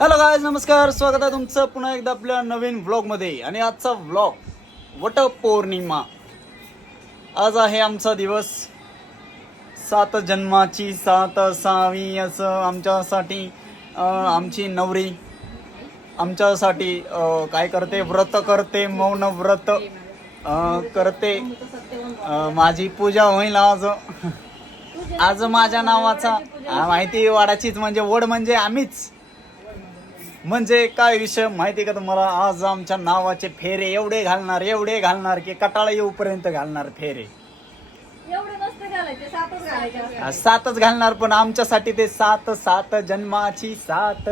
Hello guys, नमस्कार. स्वागत आहे तुमचं पुन्हा एकदा आपल्या नवीन व्लॉगमध्ये. आणि आजचा व्लॉग वटपौर्णिमा. आज आहे आमचा दिवस. 7 जन्माची 7 सावी असं आमच्यासाठी आमची नवरी आमच्यासाठी काय करते, व्रत करते, मौन व्रत करते. माझी पूजा होईल आज. आज माझ्या नावाचा माहिती वाडाचीच, म्हणजे वड म्हणजे आम्हीच. म्हणजे काय विषय माहिती का तुम्हाला? आज आमच्या नावाचे फेरे एवढे घालणार की कटाळा येऊपर्यंत घालणार फेरे. एवढे नसते घालायचे, 7च घालायचे. 7च घालणार, पण आमच्यासाठी ते 7 जन्माची 7.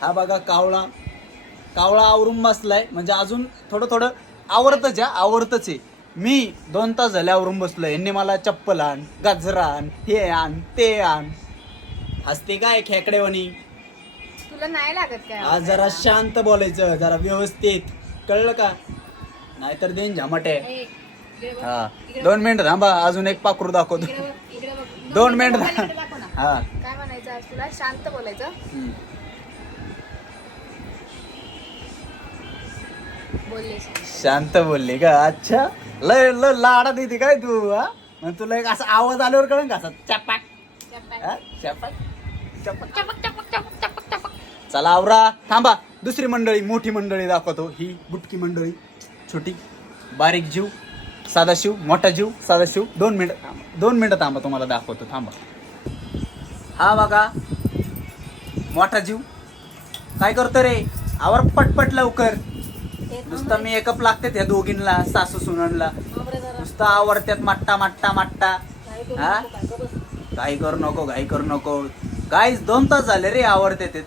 हा बघा कावळा आवरून बसलाय. म्हणजे अजून थोडं आवरतच आहे. मी 2 तास झाले आवरून बसलोय. यांनी मला चप्पल आण, गजरा आण, हे आण, ते आण. हसते काय खेकडेवानी. तुला नाही लागत काय? आज जरा शांत बोलायचं, जरा व्यवस्थित, कळलं का? नाहीतर देईन झमाटे. हा 2 मिनिट थांबा, अजून एक पाखरू दाखवतो. 2 मिनिट हा. काय म्हणायचं आज तुला? शांत बोलायचं. बोललेस शांत बोलली का? अच्छा, लय लाडा देते काय तू? हा, मग तुला एक असा आवाज आल्यावर कळन का? असा चपाक चपाक चपाक चपाक. चला आवरा. थांबा, दुसरी मंडळी, मोठी मंडळी दाखवतो. ही बुटकी मंडळी, छोटी बारीक जीव सदाशिव, मोठा जीव सदाशिव. 2 मिनिटं थांबा, तुम्हाला दाखवतो. थांबा. हा बघा मोठा जीव काय करतो रे? आवर पटपट लवकर. नुसतं मेकअप लागते त्या दोघींना, सासू सुनणला. नुसतं आवडत्यात मट्टा मट्टा मट्टा. हा, घाई करू नको. गाईज 2 तास झाले रे आवडते ते.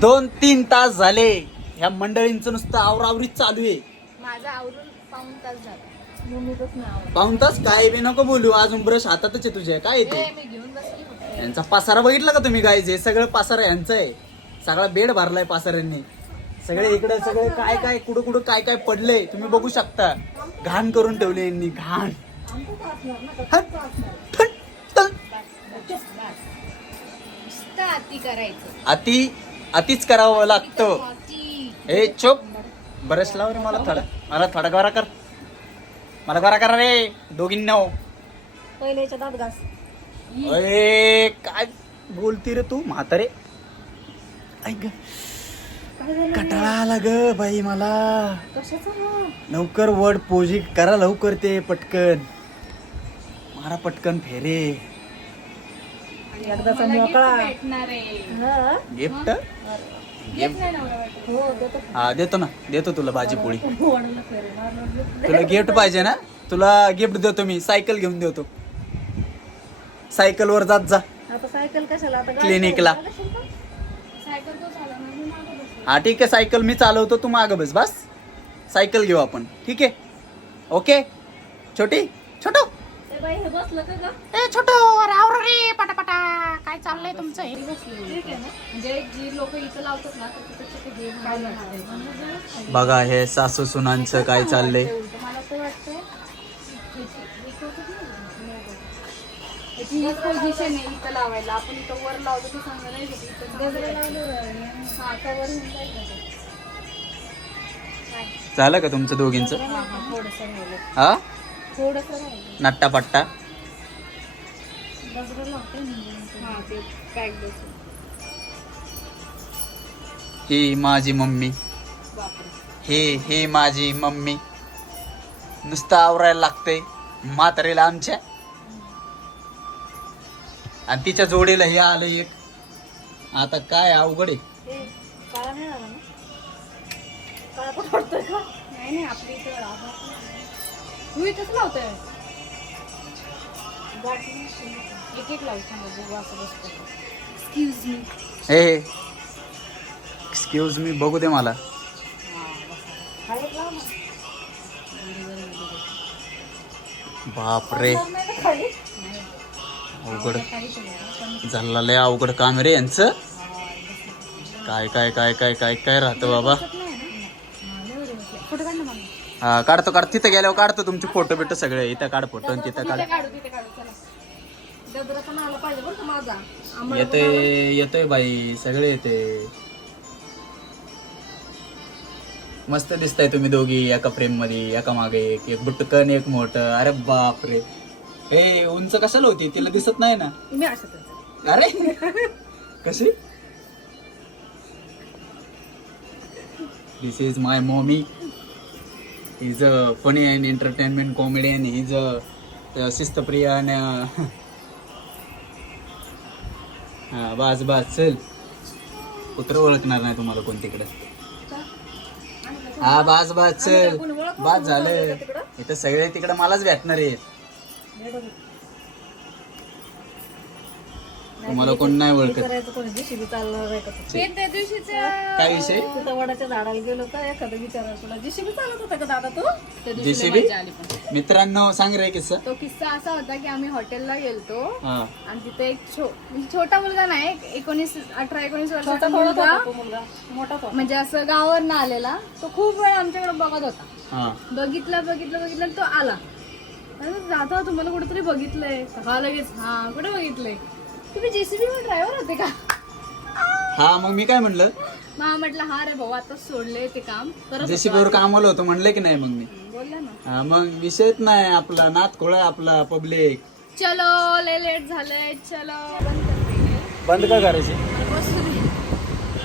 2-3 तास झाले ह्या मंडळींचं नुसतं आवरावरीच चालू आहे. माझं आवरून 1 तास झाला. 1 तास काय बी नको बोलू. अजून ब्रश हातातच आहे तुझ्या. काय येते मी घेऊन बसली फक्त. यांचा पसारा बघितला का तुम्ही? गाईज हे सगळं पसारा यांचं आहे. सगळा बेड भरलाय पसाऱ्यांनी. सगळे इकडे सगळे काय कुठं काय पडले तुम्ही बघू शकता. घाण करून ठेवले यांनी, घाण. अति करायचं. अतिच करावं लागतं. ए चोप, बरस लाव रे. मला थोडा गरा कर. मला गरा करा रे दोघींना. पहिल्याच्या दात घास. अरे काय बोलती रे तू म्हातारे? ऐक, कटाळा आला ग बाई मला. कशाचं? लवकर वड पोजी करा, लवकर ते पटकन मारा, पटकन फेरे. एकदाचा मोकळा गिफ्ट हा देतो तुला भाजी पोळी. तुला गिफ्ट पाहिजे ना? तुला गिफ्ट देतो मी. सायकल घेऊन देतो. सायकल वर जात जा. आता सायकल कशाला? आता क्लिनिकला. सायकल तो चालवणार, मी मागं बसते. हा ठीक आहे, सायकल मी चालवतो, तू मागं बस. सायकल घेऊ आपण, ठीक आहे? ओके छोटो बाई हे बसलं का ग? ए छोटो, राव रे पटापटा. काय चाललंय तुमचं? हे ठीक आहे ना? म्हणजे जी लोक इथं लावतात ना, त्याच्यापेक्षा ते गेम काय बघा हे सासू सुनांचं काय चाललंय. मला असं वाटतंय हीच पोझिशन आहे इथं लावायला. आपण इथं वर लावतो तर चांगलं नाही घेत. झालं का तुमचं दोघींचं? थोडंसं राहिलं. हा, थोडंसं राहिलं. नट्टा पट्टा. गजरा लावते म्हणजे ते पॅक बसून. ही माझी मम्मी. बापरे. हे माझी मम्मी. नुसतं आवरायला लागतंय म्हातारीला आमच्या. आणि तिच्या जोडीला हे आलं एक. आता काय अवघड आहे. काळा नाही आला ना? काळा पण पडतोय का? नाही आपली इथं तू इथंच लावतोय. एक लावतो असं बसतो. एक्सक्यूज मी बघू दे मला. बापरे, अवघड झालं. लय अवघड काम रे यांचं. काय राहतं बाबा. हा काढतो तिथे गेल्यावर काढतो तुमचे फोटो बिटो सगळे. इथं काढ फोटो, तिथं काढ. गजरा पण आला पाहिजे बरं का माझा. आम्हाला येतोय बाई, सगळे येते. मस्त दिसताय तुम्ही दोघी एका फ्रेम मध्ये, एका मागे एक बुटकन एक मोठं. अरे बाप रे. ए उंच कशाला होती, तिला दिसत नाही ना. मी असं अरे कशी. This is my mommy. Is a funny and entertainment comedian. Is a शिस्तप्रिय आणि हा बस बस चल. कुत्र ओळखणार नाही तुम्हाला कोण तिकडे. हा बस बस चल. बस झालं. इथं सगळे तिकडे मलाच भेटणार आहेत. तुम्हाला कोण नाही ओळखत. त्या दिवशीच काय विषय. तिथं वडाच्या झाडाला गेलो तर एखादं विचारायला तुला जीसीबी चालत होता का दादा तू? त्या दिवशी जेसीबी मजा आली पण. मित्रांनो सांग रे किस्सा. तो किस्सा असा होता की आम्ही हॉटेलला गेलतो हा आणि तिथे एक छोटा मुलगा नाही, 18-19 वर्षाचा मुलगा, म्हणजे असं गावावरनं आलेला. तो खूप वेळ आमच्याकडे बघत होता. हा बघितलं तो आला. जाता तुम्हाला कुठेतरी बघितलंय का लगेच. हा कुठे बघितलंय तुम्ही? जेसीबी मध्ये ड्रायव्हर होते का? हा मग मी काय म्हणलं. मग म्हटलं हा रे भाऊ आता सोडले ते काम करत जेसीबी वर कामाला होतो म्हणलं की नाही. मग मी बोलला ना. हा मग विषयच नाही आपला. नात खोळा आपला पब्लिक. चलो लय लेट झालंय. चलो बंद का करायची. बसू दे.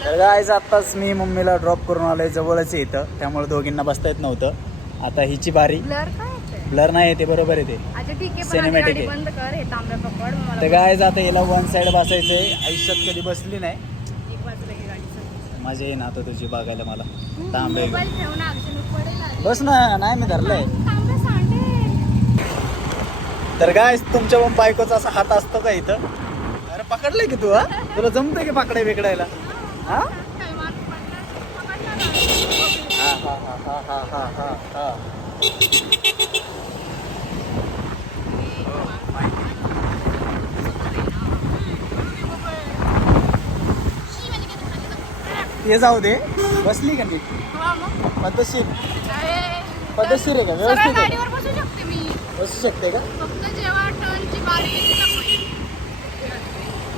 तर गायज आत्ताच मी मम्मीला ड्रॉप करून आलोय. जवळच आहे इथं, त्यामुळे दोघींना बसता येत नव्हतं. आता हिची बारी. ब्लर काय होतंय? ब्लर नाही येते, बरोबर येते. अच्छा ठीक आहे, पण Cinematic गाडी आहे. बंद कर. हे तांब्या पकड. मग मला तर गायज आता हिला वन साइड बसायचंय. आयुष्यात कधी बसली नाही. 1 वाजलं की गाडी. मजा येईन आता तुझी बघायला मला. तांबे मोबाईल ठेव ना, अक्षय पडेल आधी. बस ना. नाही मी धरलंय. तांब्या सांडे. तर काय तुमच्या पण बायकोचा असा हात असतो का इथं. अरे पकडलंय की तू. हा तुला जमतंय की पकडाय बिकडायला. हा काय मार्क पडला? पकडला ना. हा हा हा हा हा हा हा. ते जाऊ दे. बसली का नीट. पद्धतशीर पद्धतशीर आहे का. व्यवस्थित आहे. गाडीवर बसू शकते मी. बसू शकते का. फक्त जेव्हा टर्नची बारी येते ना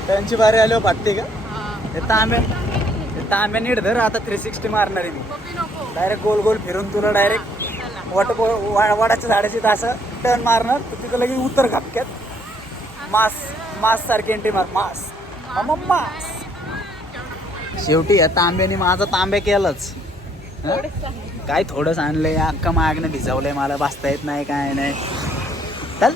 त्यांची बारी आल्यावर फाटते का. हा. हे तांब्या नीट धर. आता 360 मारणार आहे मी. कॉपी नको. डायरेक्ट गोल गोल फिरून तुला डायरेक्ट वडाच्या झाडाची असं टर्न मारणार. तर तिथं लगेच उतर घापक्यात. मास सारखी एंट्री मार. मास. शेवटी या तांब्याने माझा तांब्या केलाच. काय थोडंच आणलंय. अख्खा मागणं भिजवलंय. मला बसता येत नाही काय नाही. चल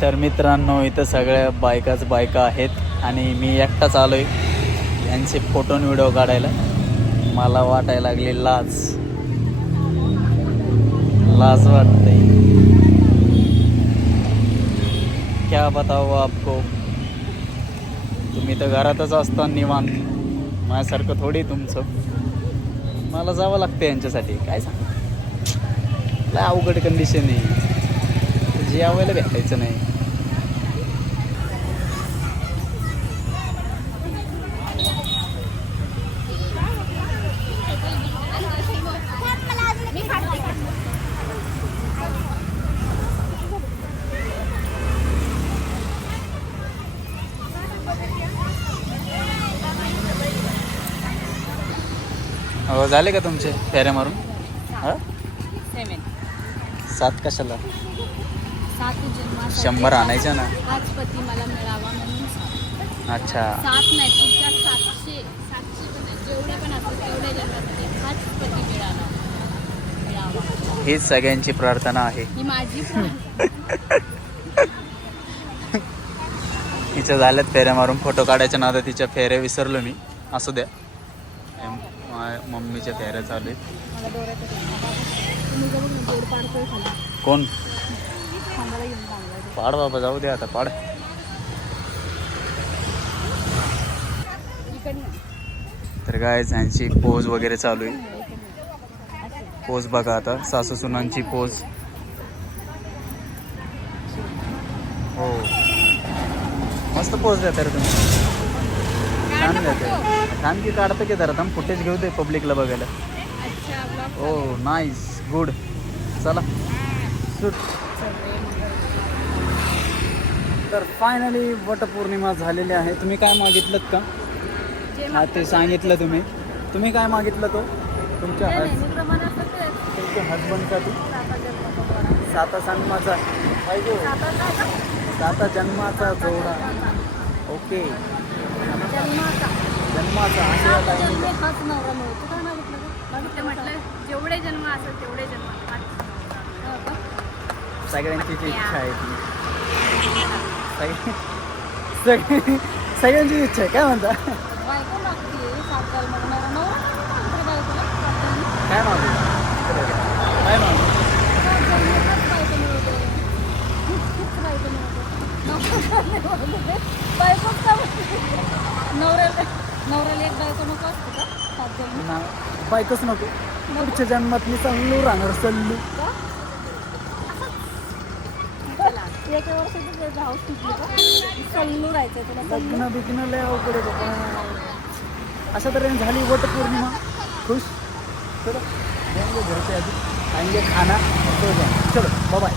तर मित्रांनो इथं सगळ्या बायका आहेत आणि मी एकटाच आलोय यांचे फोटो आणि व्हिडिओ काढायला. मला वाटायला लागली लाज वाटते. क्या बताओ आपको. तुम्ही तर घरातच असता निवांत. माझ्यासारखं थोडी तुमचं. मला जावं लागतं यांच्यासाठी. काय सांग लय अवघड कंडिशन आहे. जेवायला भेटायचं नाही. हो झाले का तुमचे फेऱ्या मारून. हा 7 कशाला. 100 आणायच्या ना. हाच पती मला मिळावा म्हणून. अच्छा 7 नाही तुमच्या 700 जेवढे पण असतील तेवढ्या जन्मासाठी हाच पती मिळावा. हीच सगळ्यांची प्रार्थना आहे. ही माझी प्रार्थना. तिच्या झाल्यात फेऱ्या मारून. फोटो काढायच्या नादात तिच्या फेऱ्या विसरलो मी. असू द्या. मम्मीच्या फेऱ्या चालू आहेत. मला डोळ्यात तुम्ही जवळ गोड पाडतोय खाली. कोण खांबाला घेऊन चांगला. पाड बाबा जाऊ दे आता पाड. तर काय यांची पोज वगैरे चालू आहे. पोज बघा आता सासू सुनांची पोज. हो मस्त पोज देता रे तुम्ही. छान देते. छान की काढतं की जरा थांब फुटेज घेऊ दे पब्लिकला बघायला. हो नाईस गुड. चला सुट. तर फायनली वटपौर्णिमा झालेली आहे. तुम्ही काय मागितलं का? हा ते सांगितलं तुम्ही. तुम्ही काय मागितलं तो तुमच्या हजबंडसाठी? 7 जन्माचा पाहिजे. 7 जन्माचा जोडा. ओके जन्माचा म्हटलं जेवढे जन्म असेल तेवढे जन्म. सगळ्यांची जी इच्छा आहे ती. सगळ्यांची इच्छा आहे काय म्हणता? काय मागू काय मागू? नवऱ्याला एक बायको नको असते का? 7 जन्म बायकोच नको. पुढच्या जन्मात मी सल्लू राहणार. सल्लू एका वर्षाची हाऊस तुटली का? सल्लू राहायचं तुला. लग्न बिग्न लय अवघड आहे बाबा. अशा तऱ्हेने झाली वटपौर्णिमा. खुश. चलो जाएंगे घर पे अभी खाएंगे खाना. चलो बाय.